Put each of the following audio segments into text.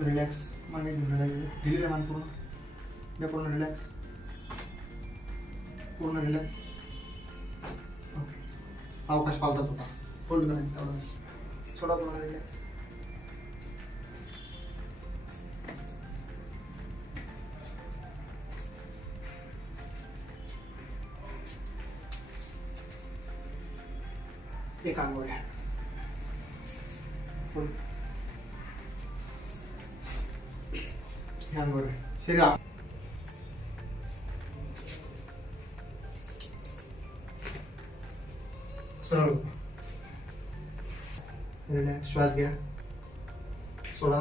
Relax Mane ढिली दे मान पूर्ण दे पूर्ण रिलॅक्स ओके सावकाश पालतात होता होल्ड करायचं तेवढं थोडा पूर्ण रिलॅक्स एक अंगावर अंगावर शरीर सरळ रिलॅक्स श्वास घ्या सोडा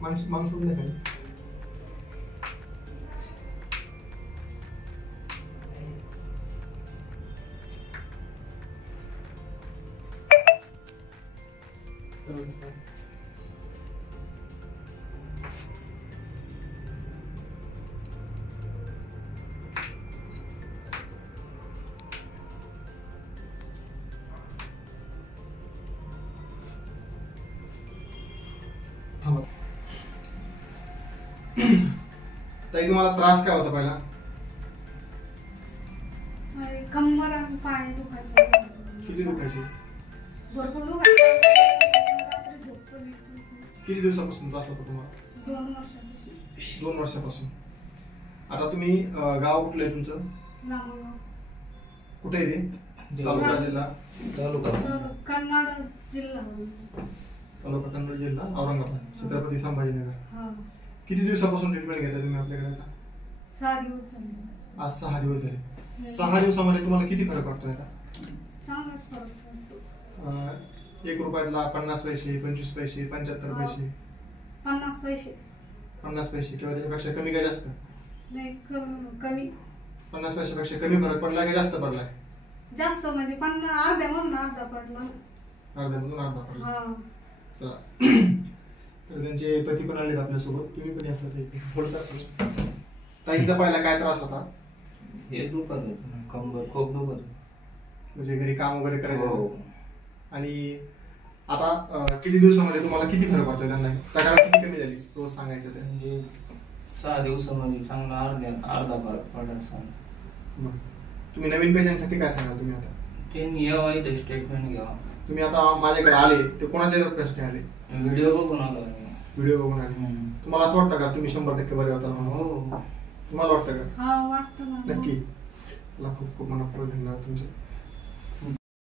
माणूस सोडून द्या ताई तुम्हाला त्रास काय होता पहिला कंबर आणि पाय दुखायचे किती दुखायचे भरपूर दुखायचे रात्री झोप पण येत नव्हती. किती दिवसापासून त्रास होता तुम्हाला 2 वर्षांपासून 2 वर्षापासून आता तुम्ही गाव कुठलं आहे तुमचं लांबगाव कुठे आहे ते तालुका जिल्हा कन्नड जिल्हा तालुका कन्नड जिल्हा औरंगाबाद छत्रपती संभाजीनगर हा किती दिवसापासून ट्रीटमेंट घेता तुम्ही आपल्याकडे आता 6 दिवस झाले आज 6 दिवस झाले 6 दिवसामध्ये तुम्हाला किती फरक पडतोय आता चांगलाच फरक पडतो 1 रुपयातला 50 पैसे 25 पैसे 75 पैसे 50 पैसे 50 पैसे किंवा त्याच्यापेक्षा कमी काय जास्त नाही कमी 50 पैशापेक्षा कमी फरक पडला की जास्त पडलाय जास्त म्हणजे 50 अर्ध्या म्हणून अर्धा पडला अर्ध्यामधून अर्धा पडला हा चला तर त्यांचे पती पण आलेत आपल्यासोबत तुम्ही पण असतात बोलता ताईंचा पहिला काय त्रास होता हे दुखत होतं कंबर खूप दुखत होतं म्हणजे घरी काम वगैरे करायचं हो. आणि आता किती दिवसामध्ये तुम्हाला किती फरक पडतो त्यांना तक्रार किती कमी झाली रोज सांगायचं ते म्हणजे 6 दिवसामध्ये चांगला अर्धा फरक पडला सांग तुम्ही नवीन पेशंटसाठी काय सांगाल तुम्ही आता त्यांनी यावं इथे स्टेटमेंट घ्यावा तुम्ही आता माझ्याकडे आले ते कोणाच्या प्रश्न आले व्हिडिओ बघून आलो व्हिडिओ बघून आले तुम्हाला असं वाटतं का तुम्ही 100% बरे होता म्हणून हो तुम्हाला वाटतं का हा वाटतं मला नक्की तुला खूप खूप मनापूर्वक धन्यवाद तुमचे